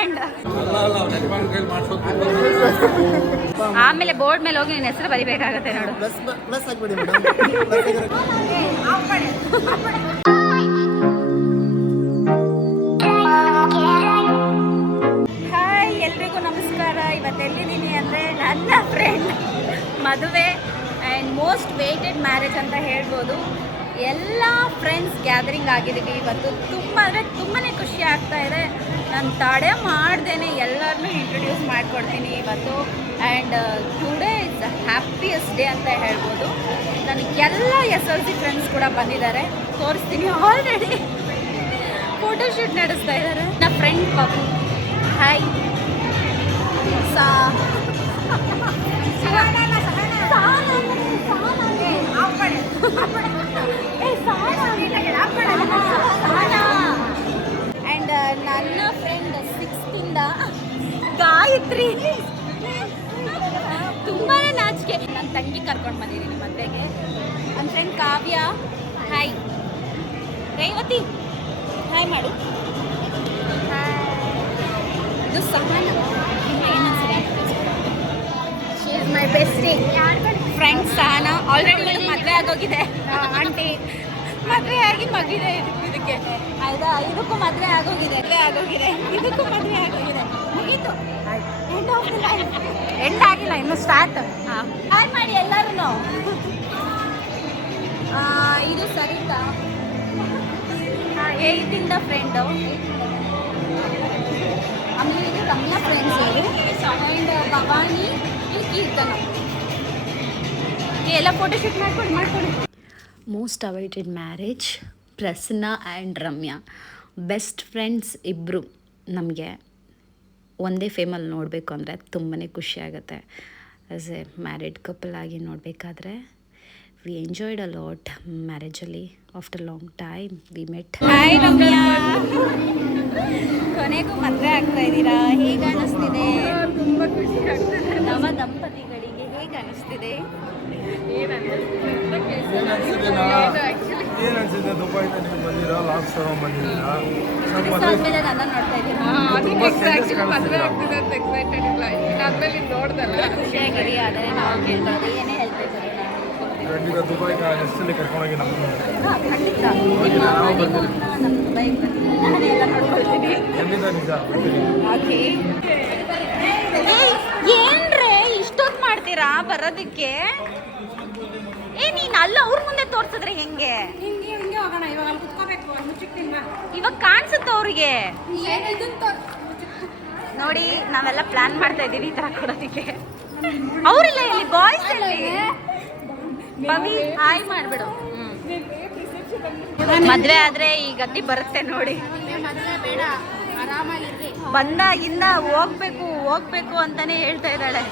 Friend. ಆಮೇಲೆ board ಮೇಲೆ ಹೋಗಿ ನಿನ್ನ ಹೆಸರು ಬರಿಬೇಕಾಗತ್ತೆ ನೋಡು. ಹಾಯ್, ಎಲ್ರಿಗೂ ನಮಸ್ಕಾರ. ಇವತ್ತೆಲ್ಲಿದ್ದೀನಿ ಅಂದರೆ ನನ್ನ ಫ್ರೆಂಡ್ ಮದುವೆ ಆ್ಯಂಡ್ ಮೋಸ್ಟ್ ವೇಟೆಡ್ ಮ್ಯಾರೇಜ್ ಅಂತ ಹೇಳ್ಬೋದು. ಎಲ್ಲ ಫ್ರೆಂಡ್ಸ್ ಗ್ಯಾದರಿಂಗ್ ಆಗಿದ್ದೀವಿ ಇವತ್ತು. ತುಂಬಾ ಖುಷಿ ಆಗ್ತಾ ಇದೆ. ನಾನು ತಡೆ ಮಾಡ್ದೇನೆ ಎಲ್ಲರನ್ನೂ ಇಂಟ್ರೊಡ್ಯೂಸ್ ಮಾಡಿಕೊಡ್ತೀನಿ ಇವತ್ತು. And today it's happiest day ಅಂತ ಹೇಳ್ಬೋದು. ನನಗೆಲ್ಲ SLC ಫ್ರೆಂಡ್ಸ್ ಕೂಡ ಬಂದಿದ್ದಾರೆ, ತೋರಿಸ್ತೀನಿ. ಆಲ್ರೆಡಿ ಫೋಟೋಶೂಟ್ ನಡೆಸ್ತಾ ಇದ್ದಾರೆ. ನನ್ನ ಫ್ರೆಂಡ್ ಪಾಪು. ಹಾಯ್ ಆ್ಯಂಡ್ ನನ್ನ ಫ್ರೆಂಡ್ 6th ಗಾಯತ್ರಿ. ತುಂಬಾ ನಾಚಿಕೆ. ನನ್ನ ತಂಗಿ ಕರ್ಕೊಂಡು ಬಂದಿದ್ದೀನಿ ಮದುವೆಗೆ. ನನ್ನ friend Kavya. Hi Revathi, hi ಮಾಡು. ಇದು Sahana. She is my bestie friend Sahana. Already ಮದುವೆ ಆಗೋಗಿದೆ. ಆಂಟಿ ಮದುವೆ ಆಗಿ ಮಗಿದೆ ಇದಕ್ಕೆ. ಆಯ್ತಾ, ಇದಕ್ಕೂ ಮದುವೆ ಆಗೋಗಿದೆ. ಇದಕ್ಕೂ ಮದುವೆ ಆಗೋಗಿದೆ. ಮುಗೀತು. ಎಂಡ್ ಆಗಿಲ್ಲ, ಇನ್ನು ಸ್ಟಾರ್ಟ್. ಹಾಯ್ ಮಾಡಿ ಎಲ್ಲರೂ. ಇದು ಸರಿತಾ 8th ಫ್ರೆಂಡು. ಆಮೇಲೆ ಇದು ರಮ್ಯಾ ಫ್ರೆಂಡ್ಸ್ ಅವರು. ಆ್ಯಂಡ್ ಭವಾನಿ, ಇದು ಕೀರ್ತನ. ಎಲ್ಲ ಫೋಟೋಶೂಟ್ ಮಾಡ್ಕೊಳ್ಳಿ. Most awaited marriage Prasanna and Ramya. Best friends ಇಬ್ಬರು. ನಮಗೆ ಒಂದೇ ಫೇಮಲ್ಲಿ ನೋಡಬೇಕು ಅಂದರೆ ತುಂಬಾ ಖುಷಿಯಾಗುತ್ತೆ. ಆ್ಯಸ್ ಎ ಮ್ಯಾರಿಡ್ ಕಪಲ್ ಆಗಿ ನೋಡಬೇಕಾದ್ರೆ ವಿ ಎಂಜಾಯ್ಡ್ ಅ ಲಾಟ್ ಮ್ಯಾರೇಜಲ್ಲಿ. After long time we met. Hi Ramya, ಕೊನೆಗೂ ಮದುವೆ ಆಗ್ತಾ ಇದ್ದೀರಾ. ಹೇಗೆ ಅನ್ನಿಸ್ತಿದೆ? ತುಂಬ ಖುಷಿ ಆಗ್ತದೆ. ನವ ದಂಪತಿಗಳಿಗೆ ಹೇಗೆ ಅನ್ನಿಸ್ತಿದೆ? ಏನನ್ಸಿದೆ? ದುಬೈಯಿಂದ ನೀವು ಬಂದಿರಾ, ಲಾಸ್ಟ್ ಬಂದಿದ್ದೀರಾ? ಆದ್ಮೇಲೆ ನನ್ನ ನೋಡ್ತಾ ಇದ್ದೀನಿ. ಮದುವೆ ಆಗ್ತಿದೆ ಅಂತ ಎಕ್ಸೈಟೆಡ್ ಇಲ್ಲ. ಇದಾದ್ಮೇಲೆ ನೋಡ್ದಲ್ಲ ಖುಷಿಯಾಗಿರಿ. ಆದರೆ ನಾವು ಕೇಳ್ಬೋದು, ಏನೇ ಹೇಳ್ಬೇಕು ಖಂಡಿತ ದುಬೈಗೆ ಎಷ್ಟಲ್ಲಿ ಕರ್ಕೊಂಡೋಗಿ ನಮ್ಮನ್ನು ಖಂಡಿತ ನಮ್ಮ ದುಬೈಗೆ ನಾನೆಲ್ಲ ನೋಡ್ಕೊಳ್ತೀನಿ. ಖಂಡಿತ ನಿಜ. ಓಕೆ. ಏನ್ರೇ ಇಷ್ಟೊತ್ತು ಮಾಡ್ತೀರಾ ಬರೋದಕ್ಕೆ? ನೀನು ಅಲ್ಲ ಅವ್ರ ಮುಂದೆ ತೋರ್ಸಿದ್ರೆ ಹೆಂಗೆ? ಹಿಂಗೆ ಹೋಗೋಣ. ಇವಾಗ ಅಲ್ಲಿ ಕುತ್ಕೋಬೇಕು. ಇವಾಗ ಕಾಣಿಸುತ್ತೆ ಅವ್ರಿಗೆ. ನೋಡಿ, ನಾವೆಲ್ಲ ಪ್ಲಾನ್ ಮಾಡ್ತಾ ಇದ್ದೀವಿ ಈ ಥರ ಕೊಡೋದಕ್ಕೆ. ಅವರಿಲ್ಲ, ಇಲ್ಲಿ ಬಾಯ್ಸ್ ಪವಿ ಹಾಯ್ ಮಾಡಿಬಿಡು. ಮದುವೆ ಆದರೆ ಈ ಗತಿ ಬರುತ್ತೆ ನೋಡಿ. ಬಂದಾಗಿಂದ ಹೋಗ್ಬೇಕು ಅಂತಾನೆ ಹೇಳ್ತಾ ಇದ್ದಾಳೆ.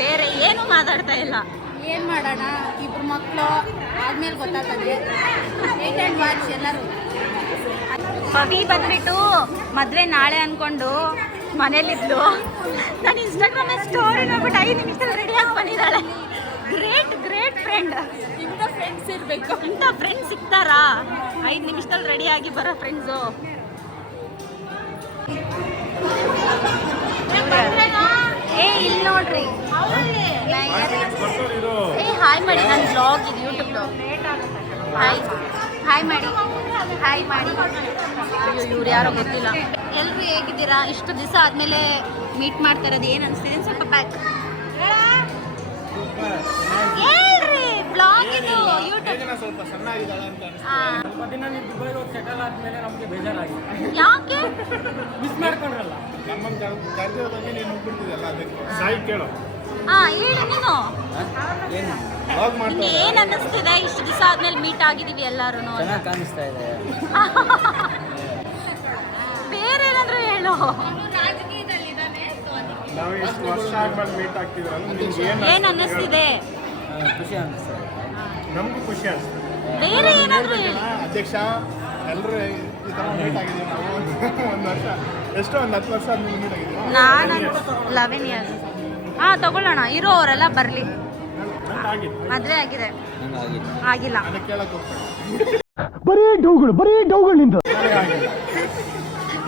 ಬೇರೆ ಏನು ಮಾತಾಡ್ತಾ ಇಲ್ಲ. ಏನು ಮಾಡೋಣ, ಇಬ್ರು ಮಕ್ಕಳು ಆದ್ಮೇಲೆ ಗೊತ್ತಾಗ್ತದೆ. ಎಲ್ಲರೂ ಪವಿ ಬಂದ್ಬಿಟ್ಟು ಮದುವೆ ನಾಳೆ ಅಂದ್ಕೊಂಡು ಮನೇಲಿದ್ಲು. ನಾನು ಇನ್ಸ್ಟಾಗ್ರಾಮಲ್ಲಿ ಸ್ಟೋರಿ ನೋಡ್ಬಿಟ್ಟು 5 ನಿಮಿಷದಲ್ಲಿ ರೆಡಿಯಾಗಿ ಬಂದಿದ್ದಾಳೆ. Great friend. ಇಂಥ ಫ್ರೆಂಡ್ಸ್ ಇರಬೇಕು. ಇಂಥ ಫ್ರೆಂಡ್ಸ್ ಸಿಗ್ತಾರಾ? 5 ನಿಮಿಷದಲ್ಲಿ ರೆಡಿಯಾಗಿ ಬರೋ ಫ್ರೆಂಡ್ಸು. ಇಲ್ಲಿ ನೋಡ್ರಿ. ಹಾಯ್ ಮಾಡಿ. ನನ್ನ ಬ್ಲಾಗ್ ಇದು, ಯೂಟ್ಯೂಬ್ ಬ್ಲಾಗ್. ಹಾಯ್ ಮಾಡಿ. ಅಯ್ಯೋ, ಇವ್ರು ಯಾರೋ ಗೊತ್ತಿಲ್ಲ. ಎಲ್ಲರೂ ಹೇಗಿದ್ದೀರಾ? ಇಷ್ಟು ದಿವಸ ಆದಮೇಲೆ ಮೀಟ್ ಮಾಡ್ತಾ ಇರೋದು ಏನು ಅನಿಸ್ತಿದೆ? ಸ್ವಲ್ಪ ಬ್ಯಾಕ್ ಹೇಳ್ರಿ. ಬ್ಲಾಗ್ ಇದು, ಯೂಟ್ಯೂಬ್. ಯಾಕೆ ಮಿಸ್ ಮಾಡ್ಕೊಂಡ್ರಲ್ಲ? ನಮ್ಮನ್ನು ಕರೆದಿರೋದಂಗೆ ನೀನು ಹೋಗ್ಬಿಡ್ತಿದ್ದಲ್ಲ, ಅದಕ್ಕೆ ಸಾಯಿ ಕೇಳು. ಹೇಳು ನೀನು. ನಿಂಗೆ ಏನು ಅನ್ನಿಸ್ತಿದೆ? ಇಷ್ಟು ದಿವಸ ಆದ್ಮೇಲೆ ಮೀಟ್ ಆಗಿದ್ದೀವಿ ಎಲ್ಲರೂ. ಕಾಣಿಸ್ತಾ ಇದೆ. ಬೇರೆ ಏನಾದರೂ ಹೇಳು. ನಾವು ಎಷ್ಟು ವರ್ಷ ಆದ್ಮೇಲೆ ಮೀಟ್ ಆಗ್ತಿದ್ರಲ್ಲ, ನಿಮ್ಗೆ ಏನು ಅನ್ನಿಸ್ತಿದೆ? ಖುಷಿ ಅನಿಸ್ತಾ ಇದೆ. ನಮಗೂ ಖುಷಿ ಅನಿಸ್ತು. ಬೇರೆ ಏನಾದರೂ ಹೇಳಿ. ಅಧ್ಯಕ್ಷ ಎಲ್ಲರೂ ಈ ಥರ ಮೀಟ್ ಆಗಿದ್ದೀವಿ ನಾವು. ಒಂದು ವರ್ಷ ಎಷ್ಟೋ, ಒಂದು 10 ವರ್ಷ ಆದ್ಮೇಲೆ ಮೀಟ್ ಆಗಿದ್ದೀವಿ. ನಾನು 11 years. ತಗೊಳ್ಳೋಣ. ಇರೋರೆಲ್ಲ ಬರಲಿ. ಮದುವೆ ಆಗಿದೆ? ಆಗಿಲ್ಲ. ಬರೀ ಡೌಗಳು ನಿಂದು.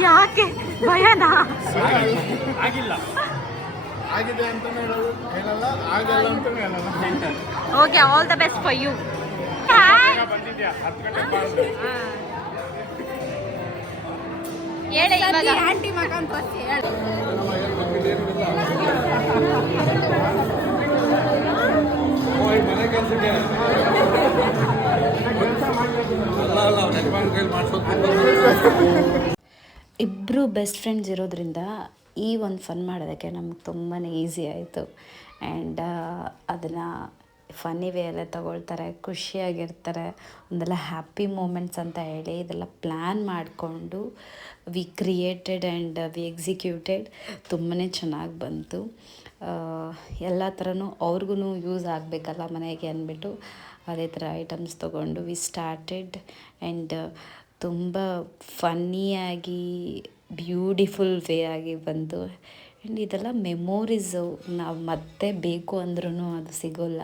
ಯಾಕೆ ಭಯನಾ? ಆಗಿಲ್ಲ, ಆಗಿದೆ ಅಂತಲೂ ಹೇಳಲ್ಲ, ಆಗಲ್ಲ ಅಂತಲೂ ಹೇಳಲ್ಲ. Okay, all the best for you. ಬಂದಿದ್ಯಾ 10 ಗಂಟೆ ಹೇಳಿ ಇವಾಗ. ಆಂಟಿ ಮಗ ಅಂತ ಹೇಳಿ. ಮನೆ ಕೆಲಸಕ್ಕೆ ಇಬ್ಬರು ಬೆಸ್ಟ್ ಫ್ರೆಂಡ್ಸ್ ಇರೋದ್ರಿಂದ ಈ ಒಂದು ಫನ್ ಮಾಡೋದಕ್ಕೆ ನಮ್ಗೆ ತುಂಬಾ ಈಸಿ ಆಯಿತು. ಆ್ಯಂಡ್ ಅದನ್ನು ಫನ್ನಿ ವೇ ಎಲ್ಲ ತಗೊಳ್ತಾರೆ, ಖುಷಿಯಾಗಿರ್ತಾರೆ. ಒಂದೆಲ್ಲ ಹ್ಯಾಪಿ ಮೂಮೆಂಟ್ಸ್ ಅಂತ ಹೇಳಿ ಇದೆಲ್ಲ ಪ್ಲ್ಯಾನ್ ಮಾಡಿಕೊಂಡು V created and we executed. ತುಂಬಾ ಚೆನ್ನಾಗಿ ಬಂತು. ಎಲ್ಲ ಥರನೂ ಅವ್ರಿಗೂ ಯೂಸ್ ಆಗಬೇಕಲ್ಲ ಮನೆಗೆ ಅಂದ್ಬಿಟ್ಟು ಅದೇ ಥರ ಐಟಮ್ಸ್ ತೊಗೊಂಡು ವಿ ಸ್ಟಾರ್ಟೆಡ್. ಆ್ಯಂಡ್ ತುಂಬ ಫನ್ನಿಯಾಗಿ ಬ್ಯೂಟಿಫುಲ್ ವೇ ಆಗಿ ಬಂತು. ಆ್ಯಂಡ್ ಇದೆಲ್ಲ ಮೆಮೊರೀಸು, ನಾವು ಮತ್ತೆ ಬೇಕು ಅಂದ್ರೂ ಅದು ಸಿಗೋಲ್ಲ.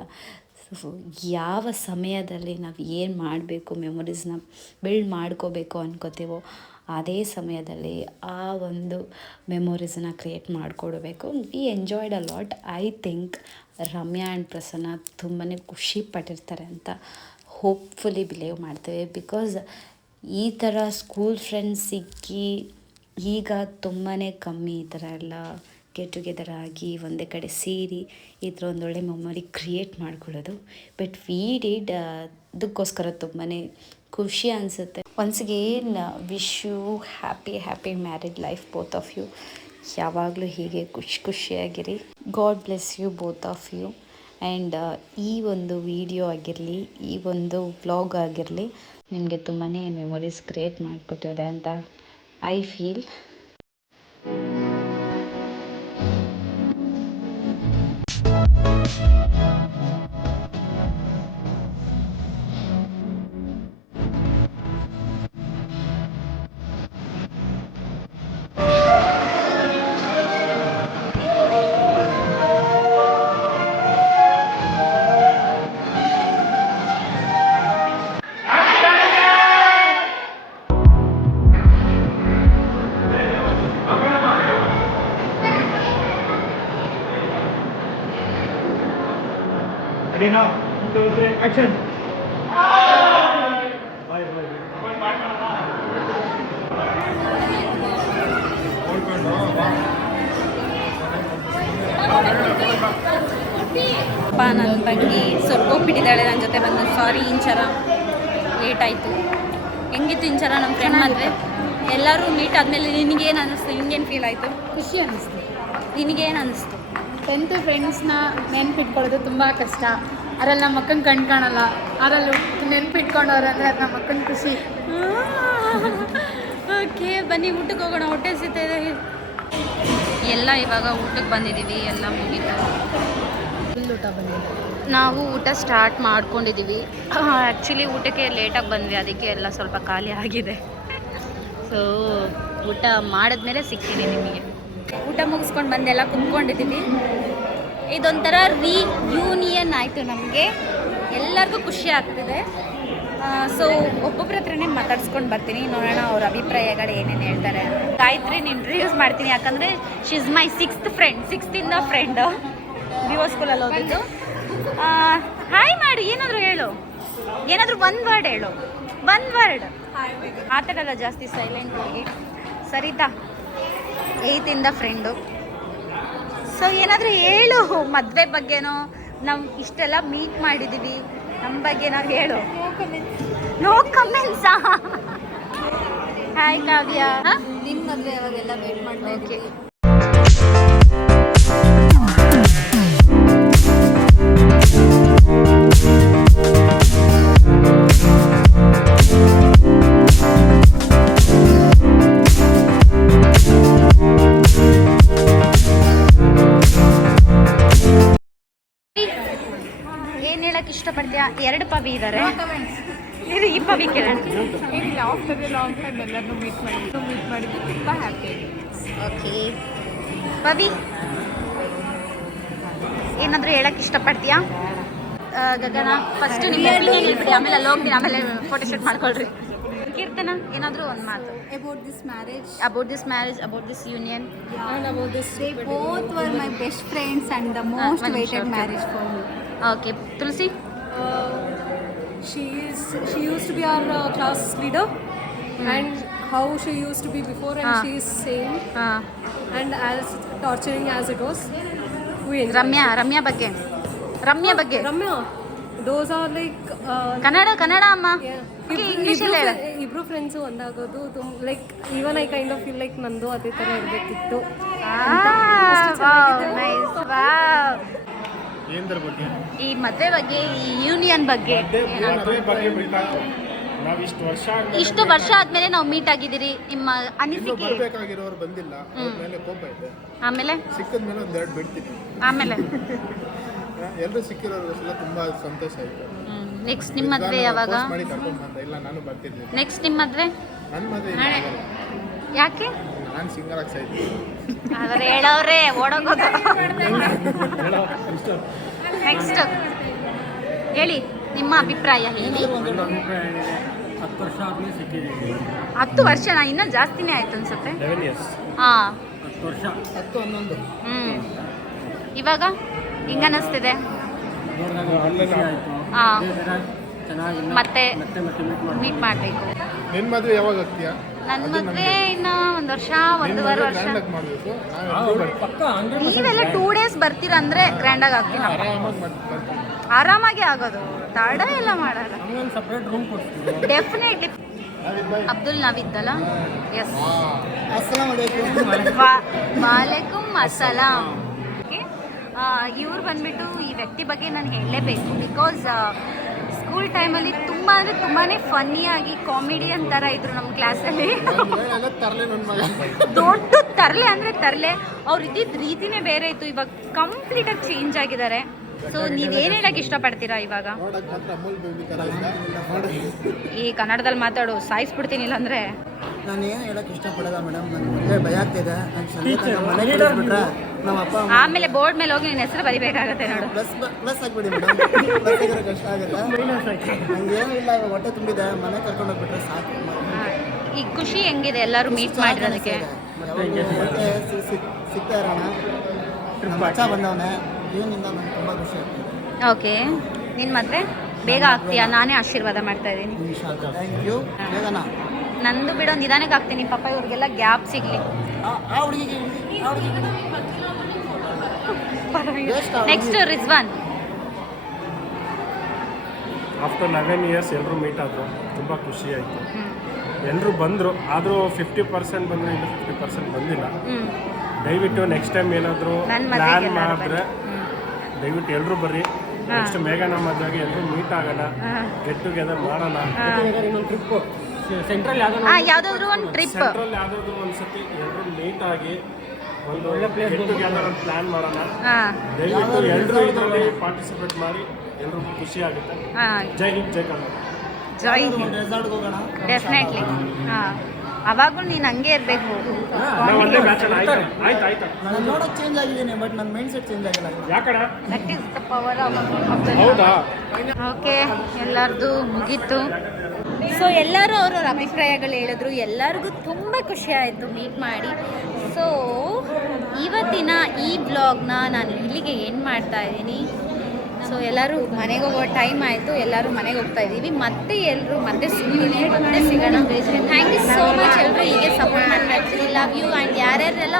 ಸೊ ಯಾವ ಸಮಯದಲ್ಲಿ ನಾವು ಏನು ಮಾಡಬೇಕು, ಮೆಮೊರೀಸ್ನ ಬಿಲ್ಡ್ ಮಾಡ್ಕೋಬೇಕು ಅನ್ಕೋತೀವೋ ಅದೇ ಸಮಯದಲ್ಲಿ ಆ ಒಂದು ಮೆಮೊರೀಸನ್ನ ಕ್ರಿಯೇಟ್ ಮಾಡಿಕೊಡ್ಬೇಕು. V enjoyed a lot. I think Ramya and Prasanna ತುಂಬಾ ಖುಷಿ ಪಟ್ಟಿರ್ತಾರೆ ಅಂತ ಹೋಪ್ಫುಲಿ ಬಿಲೀವ್ ಮಾಡ್ತೇವೆ. ಬಿಕಾಸ್ ಈ ಥರ ಸ್ಕೂಲ್ ಫ್ರೆಂಡ್ಸ್ ಸಿಕ್ಕಿ ಈಗ ತುಂಬಾ ಕಮ್ಮಿ ಈ ಥರ ಎಲ್ಲ ಗೆಟ್ ಟುಗೆದರ್ ಆಗಿ ಒಂದೇ ಕಡೆ ಸೇರಿ ಈ ಥರ ಒಂದೊಳ್ಳೆ ಮೆಮೊರಿ ಕ್ರಿಯೇಟ್ ಮಾಡ್ಕೊಳ್ಳೋದು. ಬಟ್ ವಿ ಡಿಡ್ ಅದಕ್ಕೋಸ್ಕರ ತುಂಬಾ ಖುಷಿ ಅನಿಸುತ್ತೆ. Once again wish you happy married life both of you. ಯಾವಾಗಲೂ ಹೀಗೆ ಖುಷಿಯಾಗಿರಿ. God bless you both of you. And ಈ ಒಂದು ವಿಡಿಯೋ ಆಗಿರಲಿ, ಈ ಒಂದು ವ್ಲಾಗ್ ಆಗಿರಲಿ ನಿಮಗೆ ತುಂಬಾ ಮೆಮೊರೀಸ್ ಕ್ರಿಯೇಟ್ ಮಾಡಿಕೊಟ್ಟಿದೆ ಅಂತ I feel. Ready now? 1, 2, 3, action! ಅಪ್ಪ ನನ್ನ ತಂಗಿ ಸ್ವರ್ಗೋಗ್ಬಿಟ್ಟಿದ್ದಾಳೆ ನನ್ನ ಜೊತೆ ಬಂದು. ಸಾರಿ ಇಂಚರ ಲೇಟ್ ಆಯಿತು. ಹೆಂಗಿತ್ತು ಇಂಚರ ನಮ್ಮ ಫ್ರೆಂಡ್ ಮದುವೆ? ಎಲ್ಲರೂ ಮೀಟ್ ಆದಮೇಲೆ ನಿನಗೇನು ಅನ್ನಿಸ್ತು? ನಿನಗೇನು ಫೀಲ್ ಆಯಿತು? ಖುಷಿ ಅನ್ನಿಸ್ತು. ನಿನಗೇನು ಅನ್ನಿಸ್ತು? 10th ಫ್ರೆಂಡ್ಸ್ನ ನೆನ್ಪಿಟ್ಕೊಳ್ಳೋದು ತುಂಬ ಕಷ್ಟ. ಅದರಲ್ಲಿ ನಮ್ಮ ಅಕ್ಕನ ಕಣ್ ಕಾಣಲ್ಲ, ಅದರಲ್ಲೂ ನೆನ್ಪಿಟ್ಕೊಂಡವ್ರಂದ್ರೆ ಅದು ನಮ್ಮ ಅಕ್ಕನ ಖುಷಿ. ಓಕೆ, ಬನ್ನಿ ಊಟಕ್ಕೆ ಹೋಗೋಣ. ಹೊಟ್ಟೆ ಸಿಗ್ತಾ ಇದೆ. ಎಲ್ಲ ಇವಾಗ ಊಟಕ್ಕೆ ಬಂದಿದ್ದೀವಿ, ಎಲ್ಲ ಮುಗೀತು. ಫುಲ್ ಊಟ ಬಂದಿದೆ. ನಾವು ಊಟ ಸ್ಟಾರ್ಟ್ ಮಾಡ್ಕೊಂಡಿದ್ದೀವಿ. ಆ್ಯಕ್ಚುಲಿ ಊಟಕ್ಕೆ ಲೇಟಾಗಿ ಬಂದ್ವಿ, ಅದಕ್ಕೆ ಎಲ್ಲ ಸ್ವಲ್ಪ ಖಾಲಿ ಆಗಿದೆ. ಸೊ ಊಟ ಮಾಡಿದ್ಮೇಲೆ ಸಿಗ್ತೀನಿ ನಿಮಗೆ. ಊಟ ಮುಗಿಸ್ಕೊಂಡು ಬಂದೆಲ್ಲ ಕುತ್ಕೊಂಡಿದ್ದೀವಿ. ಇದೊಂಥರ ರಿಯೂನಿಯನ್ ಆಯಿತು ನಮಗೆ. ಎಲ್ಲರಿಗೂ ಖುಷಿ ಆಗ್ತಿದೆ. ಸೊ ಒಬ್ಬೊಬ್ಬರ ಹತ್ರನೇ ಮಾತಾಡ್ಸ್ಕೊಂಡು ಬರ್ತೀನಿ, ನೋಡೋಣ ಅವ್ರ ಅಭಿಪ್ರಾಯಗಳು ಏನೇನು ಹೇಳ್ತಾರೆ. ಗಾಯತ್ರಿನ ಇಂಟ್ರೊಡ್ಯೂಸ್ ಮಾಡ್ತೀನಿ, ಯಾಕಂದರೆ she is my 6th friend, 6th friend. Vivo ಸ್ಕೂಲಲ್ಲಿ ಹೋಗಿದ್ದು. ಹಾಯ್ ಮಾಡಿ, ಏನಾದರೂ ಹೇಳು, ಏನಾದರೂ ಒಂದು ವರ್ಡ್ ಹೇಳು, ಒಂದು ವರ್ಡ್. ಮಾತಾಡಲ್ಲ ಜಾಸ್ತಿ, ಸೈಲೆಂಟ್ ಹೋಗಿ. Sarita 8th friend. ಸೊ ಏನಾದರೂ ಹೇಳು, ಮದುವೆ ಬಗ್ಗೆನೋ, ನಾವು ಇಷ್ಟೆಲ್ಲ ಮೀಟ್ ಮಾಡಿದ್ದೀವಿ, ನಮ್ಮ ಬಗ್ಗೆ ನಾವು ಹೇಳು. ನೋ ಕಮೆಂಟ್ಸಾ? ಹಾಯ್ ಕಾವ್ಯ, ನಿಮ್ಮ ಮದುವೆ ಯಾವಾಗೆಲ್ಲ ವೇಟ್ ಮಾಡ್ತಾ ಇದ್ದೀವಿ. ಏನು ಹೇಳಕ್ಕೆ ಇಷ್ಟಪಡ್ತೀಯಾ? 2 ಪವಿ ಇದ್ದಾರೆ. ಇದು ಈ ಪವಿ ಕೇಳೋಣ. ಏನಿಲ್ಲ, ಆಫ್ಟರ್ ಎ ಲಾಂಗ್ ಟೈಮ್ ಎಲ್ಲರನ್ನೂ ಮೀಟ್ ಮಾಡಿದ್ದು ತುಂಬ ಹ್ಯಾಪಿ ಆಗಿದೆ. ಓಕೆ ಪವಿ, ಏನಾದರೂ ಹೇಳಕ್ಕೆ ಇಷ್ಟಪಡ್ತೀಯಾ? ಗಗನ, ಫಸ್ಟ್ ನಿಮ್ಮ ಒಪಿನಿಯನ್ ಹೇಳ್ಬಿಡಿ, ಆಮೇಲೆ ಅಲ್ಲಿ ಹೋಗ್ತೀನಿ, ಆಮೇಲೆ ಫೋಟೋ ಶೂಟ್ ಮಾಡ್ಕೊಳ್ರಿ. ಕೀರ್ತನ ಏನಾದರೂ ಒಂದು ಮಾತು About this marriage, about this union. And about this they both were my best friends and the most one waited short. marriage for me. Okay Tulsi. She used to be our class leader, and how she used to be before, and she is same, ಹಾಂ. and as torturing as it was, we enjoyed. Ramya ಬಗ್ಗೆ Ramya, those are like Kannada ಅಮ್ಮ. yeah. ಇಂಗ್ಲೀಷಲ್ಲಿ ಹೇಳ. ಇಬ್ರು friends ಒಂದಾಗೋದು like even I kind of feel like ನಂದು ಅದೇ ಥರ ಇರಬೇಕಿತ್ತು. ಏನದ್ರ ಬಗ್ಗೆ ಈ ಮದುವೆ ಬಗ್ಗೆ, ಈ ಯೂನಿಯನ್ ಬಗ್ಗೆ ಮದುವೆ ಬಗ್ಗೆ ಬೈತಾ ನಾವು ಇಷ್ಟು ವರ್ಷ ಆದ್ಮೇಲೆ ನಾವು ಮೀಟ್ ಆಗಿದ್ದೀರಿ. ನಿಮ್ಮ ಇನ್ನು ಅನಿಸಿಕೆ ಬರ್ಬೇಕಾಗಿರೋರು ಬಂದಿಲ್ಲ, ಅವ್ರ ಮೇಲೆ ಕೋಪ ಇದೆ. ಆಮೇಲೆ ಸಿಕ್ಕದ ಮೇಲೆ ಒಂದೆರಡು ಬಿಡ್ತೀನಿ. ಆಮೇಲೆ ಎಲ್ಲರೂ ಸಿಕ್ಕಿರೋರು ಎಲ್ಲ ತುಂಬಾ ಸಂತೋಷ ಆಯ್ತು. ನೆಕ್ಸ್ಟ್ ನಿಮ್ಮ ಮದುವೆ ಯಾವಾಗ? Post ಮಾಡಿ ಕರ್ಕೊಂಡು ಬಂದ, ಇಲ್ಲ ನಾನು ಬರ್ತಿದ್ದೀನಿ. ನೆಕ್ಸ್ಟ್ ನಿಮ್ಮ ಮದುವೆ ನನ್ನ ಮದುವೆ ಯಾಕೆ? ನಾನು ಸಿಂಗಲ್ ಆಗಿ ಸಾಯ್ತೀನಿ. ಅವ್ರು ಹೇಳೋರೆ ಓಡೋಗೋದು. ನೆಕ್ಸ್ಟ್ ಹೇಳಿ ನಿಮ್ಮ ಅಭಿಪ್ರಾಯ ಹೇಳಿ. 10 ವರ್ಷ ಆದ್ಮೇಲೆ ಸಿಕ್ಕಿದ್ದೀವಿ. 10 ವರ್ಷನಾ? ಇನ್ನೂ ಜಾಸ್ತಿನೇ ಆಯ್ತು ಅನ್ಸುತ್ತೆ. 11 years. ಹಾಂ. 10 ವರ್ಷ 10, 11. ಇವಾಗ ಹಿಂಗ ಅನಿಸ್ತಿದೆ. ಖುಷಿ ಆಯಿತು. ಹಾಂ. ಚೆನ್ನಾಗಿಲ್ಲ. ಮತ್ತೆ ಮೀಟ್ ಮೀಟ್ ಮಾಡಬೇಕು. ನಿನ್ನ ಮದುವೆ ಯಾವಾಗ ಆಗ್ತೀಯಾ? ನನ್ನ ಮದುವೆ ಇನ್ನು 1 ವರ್ಷ 1.5 ವರ್ಷ. ಗ್ರ್ಯಾಂಡ್ ಆಗಿ ಮಾಡಬೇಕು. ನಾವು ಪಕ್ಕ 100% ನೀವೆಲ್ಲ 2 days ಬರ್ತೀರಾ ಅಂದ್ರೆ ಗ್ರ್ಯಾಂಡಾಗಿ ಆಗ್ತೀನಿ. ಆರಾಮಾಗಿ ಮಾಡ್ಬೇಕು. ಆರಾಮಾಗಿ ಆಗೋದು, ತಡ ಎಲ್ಲ ಮಾಡಲ್ಲ. ನಮಗೊಂದು ಸಪ್ರೇಟ್ ರೂಮ್ ಕೊಡ್ತೀವಿ. ಡೆಫಿನೆಟ್ಲಿ. ಅಬ್ದುಲ್ ನಾವಿದ್ದಲ್ಲ. ಎಸ್. ಅಸ್ಸಲಾಮ್ ವಾಲೇಕುಮ್ ಅಸ್ಸಲಾಂ. ಇವ್ರು ಬಂದ್ಬಿಟ್ಟು ಈ ವ್ಯಕ್ತಿ ಬಗ್ಗೆ ನಾನು ಹೇಳಲೇಬೇಕು. ಬಿಕಾಸ್ ಸ್ಕೂಲ್ ಟೈಮಲ್ಲಿ ತುಂಬ ಅಂದರೆ ತುಂಬಾ ಫನ್ನಿಯಾಗಿ ಕಾಮಿಡಿಯನ್ ಥರ ಇದ್ರು ನಮ್ಮ ಕ್ಲಾಸಲ್ಲಿ. ತರಲೆ ನನ್ನ ಮಗ. ದೊಡ್ಡ ತರಲೆ ಅಂದರೆ ತರಲೆ. ಅವ್ರು ಇದ್ದಿದ್ದ ರೀತಿನೇ ಬೇರೆ ಇತ್ತು. ಇವಾಗ ಕಂಪ್ಲೀಟಾಗಿ ಚೇಂಜ್ ಆಗಿದ್ದಾರೆ. ಸೊ ನೀವೇನು ಹೇಳಕ್ಕೆ ಇಷ್ಟಪಡ್ತೀರಾ ಇವಾಗ? ನೋಡಕ್ ಮಾತ್ರ ಅಮೂಲ್ ಬೇಬಿ ತರ ಇದೆ. ಈ ಕನ್ನಡದಲ್ಲಿ ಮಾತಾಡು, ಸಾಯಿಸ್ಬಿಡ್ತೀನಿ ಇಲ್ಲಾಂದ್ರೆ. ನಾನು ಏನು ಹೇಳಕ್ಕೆ ಇಷ್ಟಪಡಲ್ಲ ಮೇಡಮ್, ನನಗೆ ಮೊದಲೇ ಭಯ ಆಗ್ತಿದೆ. ನಾನು ಮನೆ ಕಳಿಸ್ಬಿಟ್ರೆ ನಮ್ಮ ಅಪ್ಪ ಅಮ್ಮ ಆಮೇಲೆ ಬೋರ್ಡ್ ಮೇಲೆ ಹೋಗಿ ನಿನ್ನ ಹೆಸರು ಬರಿಬೇಕಾಗತ್ತೆ ನೋಡು. ಪ್ಲಸ್ ಆಗಿಬಿಡಿ ಮೇಡಮ್, ಪ್ಲಸ್ ಆಗಿರೋ ಕಷ್ಟ ಆಗುತ್ತೆ. ನನಗೇನು ಇಲ್ಲ, ಇವಾಗ ಹೊಟ್ಟೆ ತುಂಬಿದೆ, ಮನೆ ಕರ್ಕೊಂಡು ಹೋಗ್ಬಿಟ್ರೆ ಸಾಕು. ಈ ಖುಷಿ ಹೆಂಗಿದೆ ಎಲ್ಲರೂ ಮೀಟ್ ಮಾಡಿರೋದಕ್ಕೆ? ಹೊಟ್ಟೆ ಸಿಗ್ತಾ ಇರೋಣ. ನಮ್ಮ ಮಚ್ಚ ಬಂದವನೇ, ಇವನಿಂದ ನಂಗೆ ತುಂಬ ಖುಷಿ ಆಗ್ತಿದೆ. ಓಕೆ, ನಿನ್ನ ಮದುವೆ ಬೇಗ ಆಗ್ತೀಯಾ? ನಾನೇ ಆಶೀರ್ವಾದ ಮಾಡ್ತಾ ಇದ್ದೀನಿ. Thank you. ಬೇಗನಾ? ನಂದು ಬಿಡೋ ನಿಧಾನಕ್ಕೆ ಆಗ್ತೀನಿ ಪಾಪ, ಇವ್ರಿಗೆಲ್ಲ ಗ್ಯಾಪ್ ಸಿಗಲಿ. ಆ ಹುಡುಗಿಗೆ ನೆಕ್ಸ್ಟ್ ರಿಜ್ವಾನ್. ಆಫ್ಟರ್ 11 years ಎಲ್ಲರೂ ಮೀಟ್ ಆದರು, ತುಂಬ ಖುಷಿ ಆಯಿತು. ಎಲ್ಲರೂ ಬಂದರು, ಆದರೂ 50% ಬಂದರು, ಇನ್ನು 50% ಬಂದಿಲ್ಲ. ದಯವಿಟ್ಟು ನೆಕ್ಸ್ಟ್ ಟೈಮ್ ಏನಾದರೂ ಪ್ಲ್ಯಾನ್ ಮಾಡಿದ್ರೆ ದಯವಿಟ್ಟು ಎಲ್ಲರೂ ಬರ್ರಿ. ನೆಕ್ಸ್ಟ್ ಮೇಘನ ಮದುವೆಗೆ ಎಲ್ಲರೂ ಮೀಟ್ ಆಗೋಣ, ಗೆಟ್ ಟುಗೆದರ್ ಮಾಡೋಣ. ಇನ್ನೊಂದು ಟ್ರಿಪ್ ಸೆಂಟ್ರಲ್ ಯಾವುದಾದ್ರೂ ಒಂದು ಟ್ರಿಪ್, ಸೆಂಟ್ರಲ್ ಯಾವುದಾದ್ರೂ ಒಂದು ಸತಿ ಎಲ್ಲರೂ ಮೀಟ್ ಆಗಿ ಒಂದು ಒಳ್ಳೆ ಪ್ಲೇಸ್ ಗೆಟ್ ಟುಗೆದರ್ ಒಂದು ಪ್ಲ್ಯಾನ್ ಮಾಡೋಣ. ದಯವಿಟ್ಟು ಎಲ್ಲರೂ ಇದರಲ್ಲಿ ಪಾರ್ಟಿಸಿಪೇಟ್ ಮಾಡಿ, ಎಲ್ಲರೂ ಖುಷಿ ಆಗುತ್ತೆ. ಜೈ ಹಿಂದ್, ಜೈ ಕರ್ನಾಟಕ. ಜೈ ಹಿಂದ್. ರೆಸಾರ್ಟ್ಗೆ ಹೋಗೋಣ. ಡೆಫಿನೆಟ್ಲಿ. ಹಾಂ, ಅವಾಗೂ ನೀನು ಹಂಗೆ ಇರಬೇಕು. ನಾವು ಒಂದೇ ಮ್ಯಾಚ್ ಆಯ್ತು. ನಾನು ನೋಡೋಕೆ ಚೇಂಜ್ ಆಗಿದ್ದೀನಿ, ಬಟ್ ನನ್ನ ಮೈಂಡ್ ಸೆಟ್ ಚೇಂಜ್ ಆಗಿಲ್ಲ. ಯಾಕಡೆ? That is the power of ಹೌದಾ? ಓಕೆ, ಎಲ್ಲರದು ಮುಗೀತು. ಸೊ ಎಲ್ಲರೂ ಅವ್ರವ್ರ ಅಭಿಪ್ರಾಯಗಳು ಹೇಳಿದ್ರು. ಎಲ್ಲರಿಗೂ ತುಂಬ ಖುಷಿ ಆಯಿತು ಮೀಟ್ ಮಾಡಿ. ಸೊ ಇವತ್ತಿನ ಈ ಬ್ಲಾಗ್ನ ನಾನು ಇಲ್ಲಿಗೆ ಎಂಡ್ ಮಾಡ್ತಾ ಇದ್ದೀನಿ. ಸೊ ಎಲ್ಲರೂ ಮನೆಗೆ ಹೋಗೋ ಟೈಮ್ ಆಯಿತು, ಎಲ್ಲರೂ ಮನೆಗೆ ಹೋಗ್ತಾ ಇದ್ದೀವಿ. ಮತ್ತೆ ಎಲ್ಲರೂ ಮತ್ತೆ ಸಿಗ್ತೀನಿ, ಮತ್ತೆ ಸಿಗೋಣ. Thank you so much. ಎಲ್ಲರೂ ಹೀಗೆ ಸಪೋರ್ಟ್ ಮಾಡ್ತಾ ಇರ್ತೀವಿ. Love you. ಆ್ಯಂಡ್ ಯಾರ್ಯಾರೆಲ್ಲ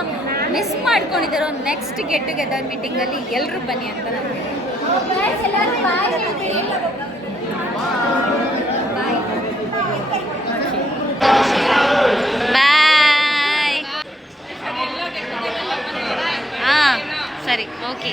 ಮಿಸ್ ಮಾಡ್ಕೊಂಡಿದ್ದಾರೋ ನೆಕ್ಸ್ಟ್ ಗೆಟ್ ಟುಗೆದರ್ ಮೀಟಿಂಗಲ್ಲಿ ಎಲ್ಲರೂ ಬನ್ನಿ ಅಂತ ನಾನು ಬಾಯ್. ಹಾಂ ಸರಿ, ಓಕೆ.